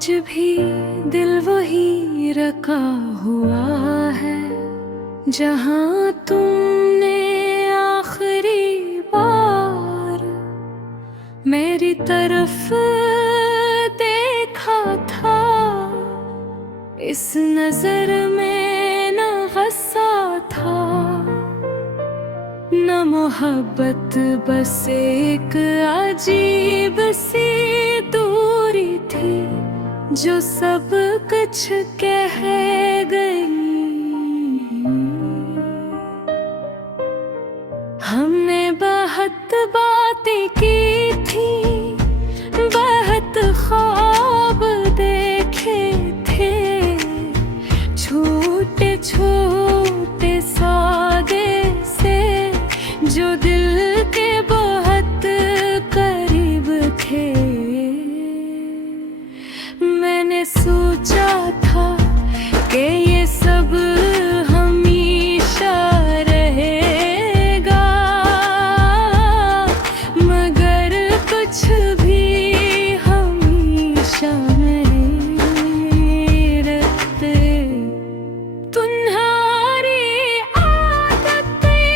आज भी दिल वही रखा हुआ है जहाँ तुमने आखिरी बार मेरी तरफ देखा था। इस नजर में न गुस्सा था न मोहब्बत, बस एक अजीब सी दूरी थी जो सब कुछ कह गई। हमने बहुत बातें की थी, बहुत ख्वाब देखे थे, छोटे छोटे सौदे से जो दिल के बहुत करीब थे। मैंने सोचा था कि ये सब हमेशा रहेगा, मगर कुछ भी हमेशा नहीं रहते। तुम्हारी आदतें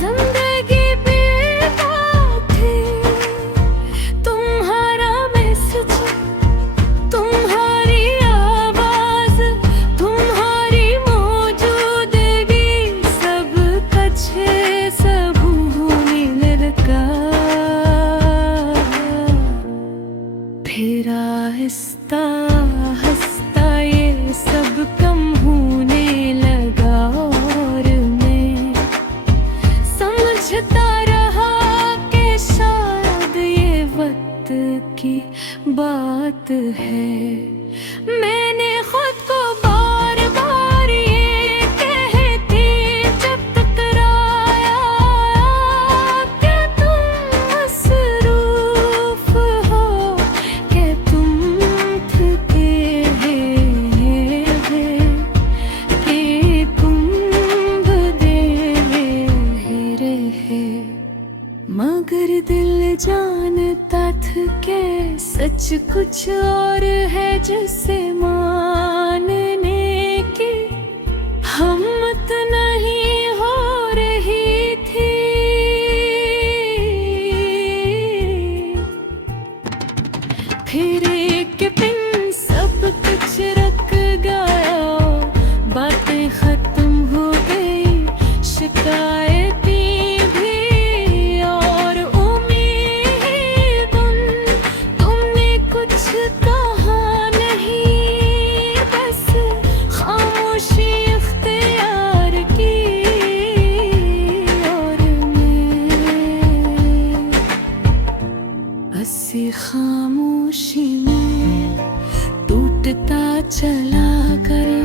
जिंदगी बेबाक थी, तुम्हारा मैसेज, तुम्हारी आवाज, तुम्हारी मौजूदगी, सब कुछ सब होने लगा। फिर आहिस्ता आहिस्ता ये सब कम होने लगा और मैं समझता रहा कि शायद ये वक्त की बात है। मैंने खुद को बार बार ये कहती जब टकराया कि तुम मसरूफ हो, कि तुम थके हैं, कि तुम बदे रहे, मगर दिल जानता था कि सच कुछ और है जिसे मानने की हिम्मत नहीं हो रही थी। फिर एक दिन सब कुछ रख गया, बातें खत्म हो गई, शिकायतें भी और उम्मीदें। तुमने कुछ कहा नहीं, बस खामोशी इख्तियार की और मैं ऐसी खामोशी में टूटता चला करे।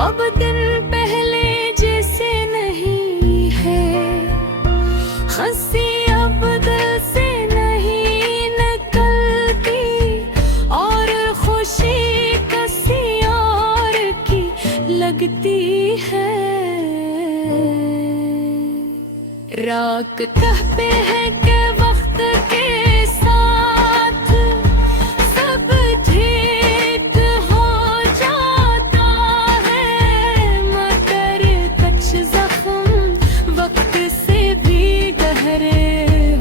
अब दिन पहले जैसे नहीं है, हंसी अब दिल से नहीं निकलती और खुशी किसी और की लगती है। रात कहते हैं कि वक्त के साथ सब ठीक हो जाता है, मगर कुछ जख्म वक्त से भी गहरे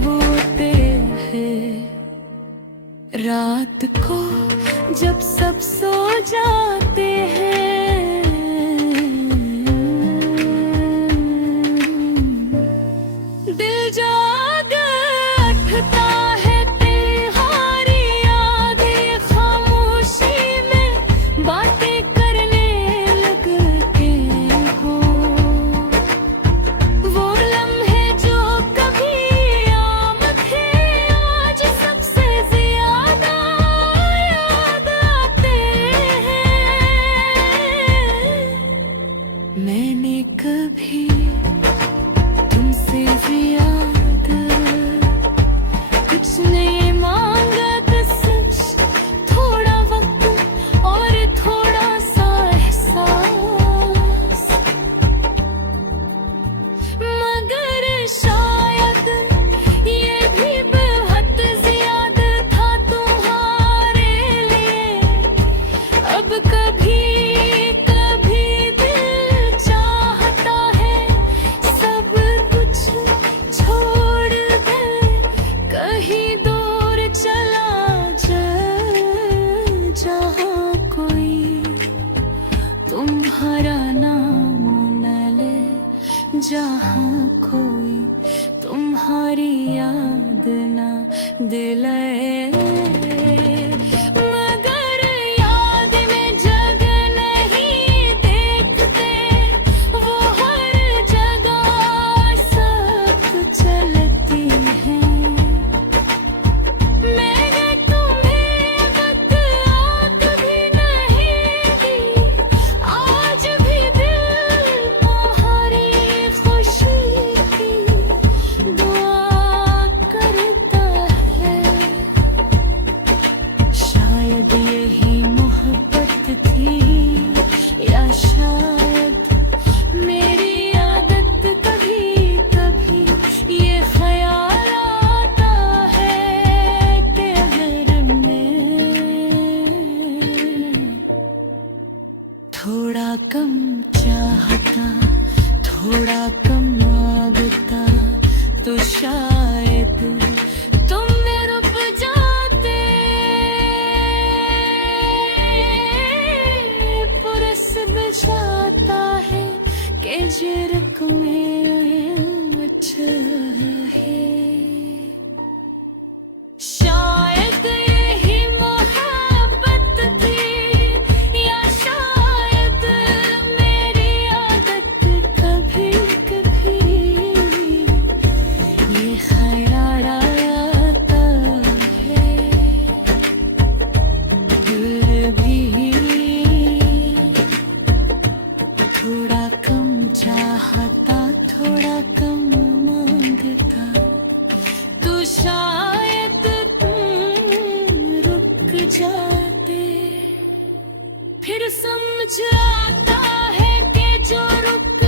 होते हैं। रात को जब सब सो जाते हैं, दिल जाग उठता है, तुम्हारी यादें खामोशी में बातें करने लगते हो। वो लम्हे जो कभी आम थे, आज सबसे ज्यादा याद आते हैं। जहाँ कोई तुम्हारी याद ना दिलाए, मगर याद में जग नहीं देखते, वो हर जगह साथ चलती है। मैंने तुम्हें बदला कभी नहीं दी, आज भी दिल तुम्हारी खुशी की दुआ करता है। शायद यही मोहब्बत थी, या शायद मेरी आदत। कभी कभी ये ख्याल आता है कि अगर मैं थोड़ा कम चाहता, थोड़ा कम मांगता, तो शायद तुम में रुक जाते। पुरस बिछाता है कि जिरक में अच्छा है। शायद यही मोहब्बत थी, या शायद मेरी आदत। कभी कभी ये ख्याल आता है, फिर भी थोड़ा कम चाहता, थोड़ा कम मांगता, तो शायद तुम रुक जाते। फिर समझ आता है कि जो रुक